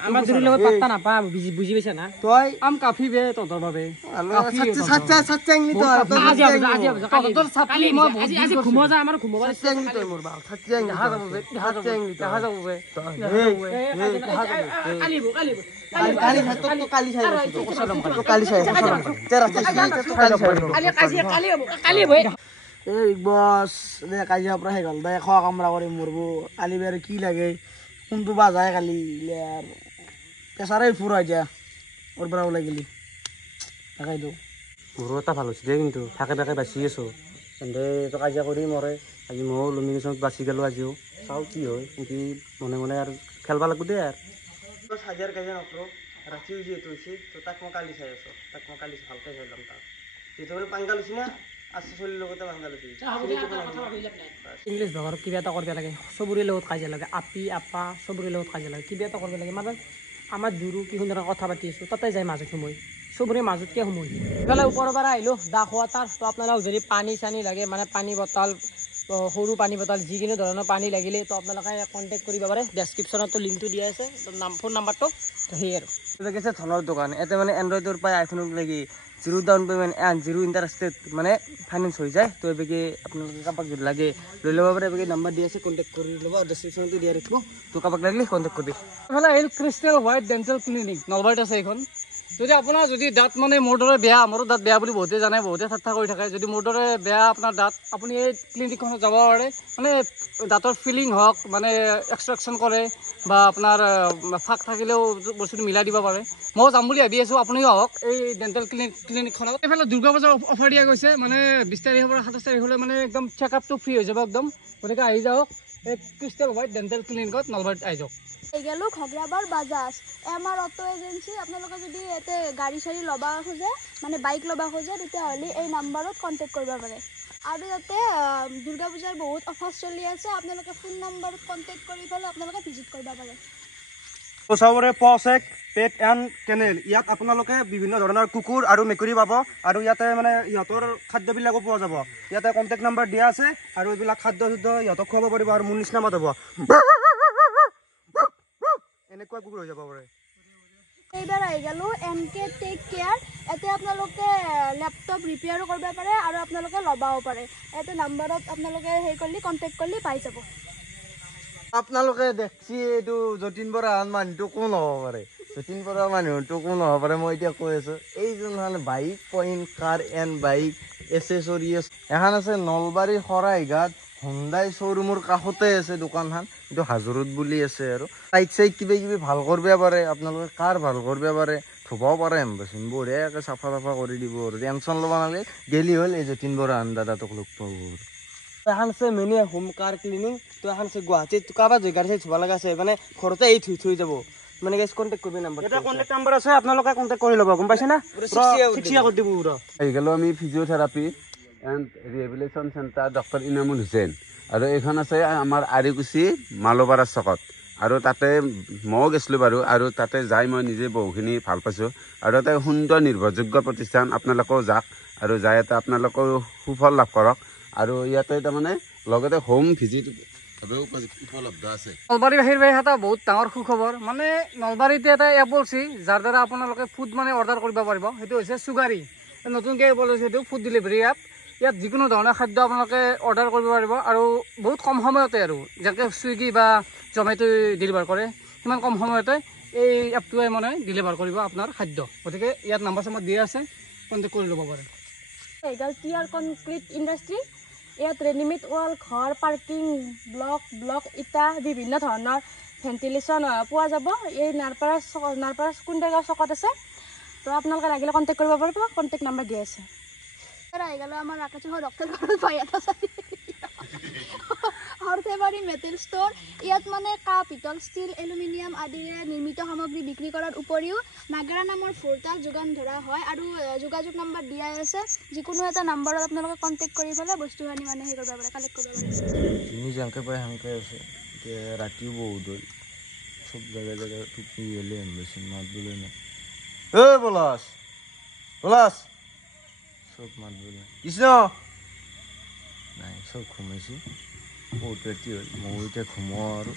আমাৰ দুৰ লগত পাত্তা নাপা বুজি পাইছা না তই আম কাফি বে তহঁতৰ বাবে বছ কাজিয়া পৰা সেই গ'ল দে খোৱা কামৰা কৰি মৰব কালি আৰু কি লাগে কোনটো বা যায় কালি কেঁচাৰাই ফুৰাই যা ওৰ পৰা ওলাই গেলি তাকাই দিওঁ মোৰো এটা ভাল হৈছে দেই কিন্তু থাকে থাকে বাচি আছোঁ এনে তো কাজিয়া কৰি মৰে আজি ময়ো লুমিনেশ্যনত বাচি গ'লোঁ আজিও চাওঁ কি হয় কিন্তু মনে মনে আৰু খেলবা লাগব দেই আৰু হাজাৰ কাজিয়া নকৰোঁ ৰাতিও যিহেতু হৈছে তো তাক মই কালি চাই আছোঁ তাক মই কালি ভালকৈ চাই ল'ম তাক যিহেতু মানে পাংগা লৈছি না আছে চলিৰ লগতে পাংগা লৈছি ইংলিছ ভাষাৰ কিবা এটা কৰিব লাগে চবৰে লগত কাজিয়া লাগে আপি আপা চবৰে লগত কাজিয়া লাগে কিবা এটা কৰিব লাগে মানে আমাৰ দুৰো কি সুন্দৰ কথা পাতি আছোঁ তাতে যায় মাজত সোমাই চবৰে মাজতকৈ সোমাই ইফালে ওপৰৰ পৰা আহিলোঁ দা ৱাটাৰ তো আপোনালোকক যদি পানী চানী লাগে মানে পানী বটল সৰু পানী বটল যিকোনো ধৰণৰ পানী লাগিলে তো আপোনালোকে কণ্টেক্ট কৰিব পাৰে ডেছক্ৰিপশ্যনতো লিংকটো দিয়া আছে ফোন নাম্বাৰটো তো সেই আৰু গৈছে ধনৰ দোকান ইয়াতে মানে এণ্ড্ৰইডৰ পাই আইফোনক লাগি 0 ডাউন পেমেণ্ট এণ্ড 0 ইণ্টাৰেষ্টেড মানে ফাইনেন্স হৈ যায় তো এইভাগে আপোনালোকে কাৰোবাক যদি লাগে লৈ ল'ব পাৰে এইভাগে নাম্বাৰ দিয়া আছে কণ্টেক্ট কৰি ল'ব ডেছক্ৰিপশ্যনটো দিয়া ৰাখিব তো কাৰোবাক লাগিলে কণ্টেক্ট কৰিবি এইফালে আহিল ক্ৰিষ্টেল হোৱাইট ডেণ্টেল ক্লিনিক নলবাৰীত আছে এইখন যদি আপোনাৰ যদি দাঁত মানে মোৰ দৰে বেয়া মোৰো দাঁত বেয়া বুলি বহুতে জানে বহুতে ঠাট্টা কৰি থাকে যদি মোৰ দৰে বেয়া আপোনাৰ দাঁত আপুনি এই ক্লিনিকখনত যাব পাৰে মানে দাঁতৰ ফিলিং হওক মানে এক্সট্ৰেকশ্যন কৰে বা আপোনাৰ ফাক থাকিলেও বস্তুটো মিলাই দিব পাৰে মই যাম বুলি ভাবি আছোঁ আপুনিও আহক এই ডেণ্টেল ক্লিনিকখনত এইফালে দুৰ্গা পূজাৰ অফাৰ দিয়া গৈছে মানে 20 তাৰিখৰ পৰা 27 তাৰিখলৈ মানে একদম চেকআপটো ফ্ৰী হৈ যাব একদম গতিকে আহি যাওক এই ক্ৰিষ্টেল হোৱাইট ডেণ্টেল ক্লিনিকত নলবাৰীত আহি যাওক গেলো ঘগ্ৰাবাৰ বাজাজ আমাৰ অটো এজেঞ্চি আপোনালোকে যদি ইয়াতে গাড়ী চাড়ী ল'ব খোজে মানে বাইক ল'ব খোজে তেতিয়াহ'লে এই নাম্বাৰত কণ্টেক্ট কৰিব পাৰে আৰু ইয়াতে দুৰ্গা পূজাৰ বহুত অফাৰ চলি আছে আপোনালোকে ফোন নাম্বাৰত কণ্টেক্ট কৰি পেলাই আপোনালোকে ভিজিট কৰিব পাৰে ওচৰৰে পচেক পেট এণ্ড কেনেল ইয়াত আপোনালোকে বিভিন্ন ধৰণৰ কুকুৰ আৰু মেকুৰী পাব আৰু ইয়াতে মানে ইহঁতৰ খাদ্যবিলাকো পোৱা যাব ইয়াতে কণ্টেক্ট নাম্বাৰ দিয়া আছে আৰু এইবিলাক খাদ্য শুদ্ধ ইহঁতক খুৱাব পাৰিব আৰু মোৰ নিচিনা মাত হ'ব এনেকুৱা কুকুৰ হৈ যাব পাৰে এইবাৰ আহি গ'লো MK টেক কেয়াৰ ইয়াতে আপোনালোকে লেপটপ ৰিপেয়াৰো কৰিব পাৰে আৰু আপোনালোকে ল'বও পাৰে ইয়াতে নাম্বাৰত আপোনালোকে হেৰি কৰিলে কণ্টেক্ট কৰিলে পাই যাব আপোনালোকে দেখছি এইটো যতীন বৰা মানুহটো কোন হ'ব পাৰে যতীন বৰা মানুহটো কোন হ'ব পাৰে মই এতিয়া কৈ আছোঁ এই যোনখন bike point car and bike accessories এখন আছে নলবাৰী শৰাইঘাট হুণ্ডাই শ্ব'ৰুমৰ কাষতে আছে দোকানখন এইটো হাজোৰত বুলি আছে আৰু চাইড চাইড কিবা কিবি ভাল কৰিব পাৰে আপোনালোকে কাৰ ভাল কৰিব পাৰে থ'বও পাৰে এম্বাচিন বঢ়িয়াকৈ চাফা চাফা কৰি দিব আৰু টেনশ্যন ল'ব নালাগে গেলি হ'ল এই যতীন বৰা দাদাটোক লগ পাব এখন আছে মিনি হোম কাৰ ক্লিনিং তো এখন আছে গুৱাহাটীত কাৰোবাৰ জেগাৰ চাই থ'ব লগা আছে মানে ঘৰতে এই থৈ যাব মানে গেছ কণ্টেক্ট কৰিব নাম্বাৰ এটা কণ্টেক্ট নাম্বাৰ আছে আপোনালোকে কণ্টেক্ট কৰি ল'ব গম পাইছে না শিক্ষা কৰি দিব পুৰা আহি গ'লোঁ আমি physiotherapy and rehabilitation centre doctor Inamul Hussain আৰু এইখন আছে আমাৰ আৰিকুচি মালোপাৰা চকত আৰু তাতে ময়ো গৈছিলোঁ বাৰু আৰু তাতে যাই মই নিজে বহুখিনি ভাল পাইছোঁ আৰু এটা সুন্দৰ নিৰ্ভৰযোগ্য প্ৰতিষ্ঠান আপোনালোকেও যাওক আৰু যাই এটা আপোনালোকেও সুফল লাভ কৰক আৰু ইয়াতে তাৰমানে লগতে হোম ভিজিট উপলব্ধ আছে নলবাৰীবাসীৰ বাবে এটা বহুত ডাঙৰ সুখবৰ মানে নলবাৰীতে এটা এপ ওলছি যাৰ দ্বাৰা আপোনালোকে ফুড মানে অৰ্ডাৰ কৰিব পাৰিব সেইটো হৈছে চুগাৰী নতুনকৈ এপ ওলাইছে সেইটো ফুড ডেলিভাৰী এপ ইয়াত যিকোনো ধৰণৰ খাদ্য আপোনালোকে অৰ্ডাৰ কৰিব পাৰিব আৰু বহুত কম সময়তে আৰু যেনেকৈ চুইগি বা জমেটো ডেলিভাৰ কৰে সিমান কম সময়তে এই এপটোৱে মানে ডেলিভাৰ কৰিব আপোনাৰ খাদ্য গতিকে ইয়াত নাম্বাৰ চাম্বাৰ দিয়া আছে কণ্টেক্ট কৰি ল'ব পাৰে টিয়াৰ কনক্ৰিট ইণ্ডাষ্ট্ৰী ইয়াত ৰেডিমেড ৱাল ঘৰ পাৰ্কিং ব্লক ইটা বিভিন্ন ধৰণৰ ভেণ্টিলেশ্যন পোৱা যাব এই নাৰপাৰা কুণ্ডাগাঁও চকত আছে তো আপোনালোকে লাগিলে কণ্টেক্ট কৰিব পাৰিব কণ্টেক্ট নাম্বাৰ দিয়া আছে আহি গ'লো আমাৰ ৰাকেশ ডক্টৰ অৰ্থেবাৰী মেটেল ষ্ট'ৰ ইয়াত মানে কাপ পিতল ষ্টীল এলুমিনিয়াম আদিৰে নিৰ্মিত সামগ্ৰী বিক্ৰী কৰাৰ উপৰিও নাগৰা নামৰ ফোৰটাল যোগান ধৰা হয় আৰু যোগাযোগ নাম্বাৰ দিয়াই আছে যিকোনো এটা নাম্বাৰত আপোনালোকে কণ্টেক্ট কৰি পেলাই বস্তুখিনি মানে হেৰি কৰিব পাৰে কালেক্ট কৰিব পাৰে তিনি যেনেকৈ পায় সেনেকৈ আছে এতিয়া ৰাতিও বহুত হ'ল চব জেগাই টুপি গ'লে এম্বাচিন মাতবলৈ নাই পলাশ চব মাতবলৈ কৃষ্ণ নাই চব ঘুমাইছে বহুত ৰাতি হ'ল ময়ো এতিয়া ঘুমাওঁ আৰু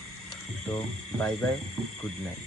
তো বাই বাই গুড নাইট